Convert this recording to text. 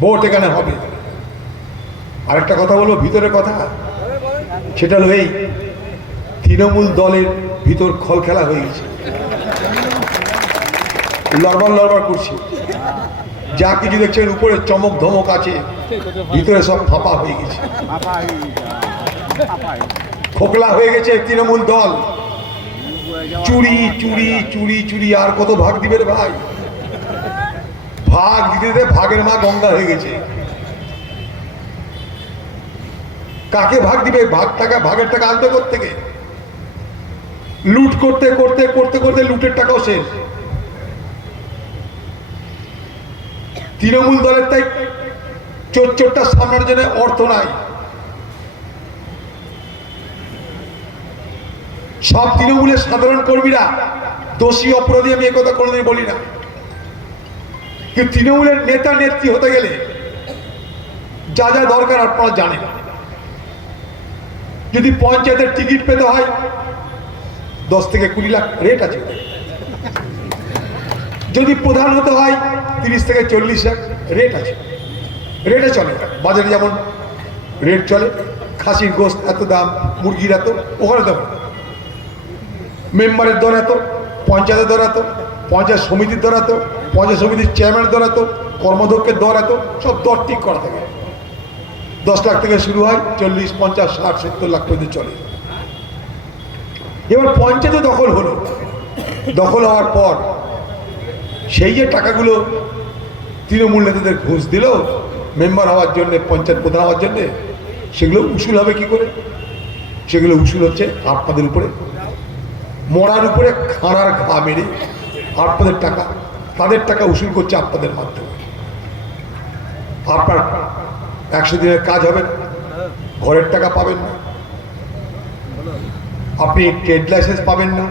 Vote এখানে হবে। আরেকটা কথা বলব, ভিতরের কথা। সেটা হলো এই, তৃণমূল দলের ভিতর খল খেলা হয়ে গেছে। লড়বার লড়বার করছে। যা কিছু দেখছেন, উপরে চমক ধমক আছে, ভিতরে সব ফাঁপা হয়ে গেছে। খোকলা হয়ে গেছে তৃণমূল দল। চুরি চুরি চুরি চুরি, আর কত ভাগ দিবে রে ভাই? ভাগ দিতে দিতে ভাগের মা গঙ্গা হয়ে গেছে। কাকে ভাগ দিবে? ভাগ টাকা, ভাগের টাকা আনতে থেকে লুট করতে করতে করতে করতে লুটের টাকাও শেষ। তৃণমূল দলের তাই চোর চোরটা সামনের জন্য অর্থ নাই। সব তৃণমূলের সাধারণ কর্মীরা দোষী, অপরাধী আমি একথা কোনোদিন বলি না। কিন্তু তৃণমূলের নেতা নেত্রী হতে গেলে যা যা দরকার আপনারা জানেন। যদি পঞ্চায়েতের টিকিট পেতে হয়, দশ থেকে কুড়ি লাখ রেট আছে। যদি প্রধান হতে হয়, তিরিশ থেকে চল্লিশ লাখ রেট আছে। রেটে চলে। বাজারে যেমন রেট চলে, খাসির গোস্ত এত দাম, মুরগির এত, ওখানে দাম মেম্বারের দর এত পঞ্চায়েতের দর এত পঞ্চায়েত সমিতির দর এত পঞ্চায়েত সমিতির চেয়ারম্যান দর এত কর্মধ্যক্ষের দর এত সব দর ঠিক করা থাকে। দশ লাখ থেকে শুরু হয়, চল্লিশ, পঞ্চাশ, ষাট, সত্তর লাখ পর্যন্ত চলে। এবার পঞ্চায়েতে দখল হলো। দখল হওয়ার পর সেই যে টাকাগুলো তৃণমূল নেতাদের ঘুষ দিল, মেম্বার হওয়ার জন্য, পঞ্চায়েত প্রধান হওয়ার জন্যে, সেগুলো উসুল হবে কি করে? সেগুলো উসুল হচ্ছে আপনাদের উপরে। মরার উপরে খাঁড়ার ঘা মেরে আপনাদের টাকা, তাদের টাকা উসুল করছে আপনাদের মাধ্যমে। আপনার একশো দিনের কাজ হবে, ঘরের টাকা পাবেন না। আপনি ট্রেড লাইসেন্স পাবেন না।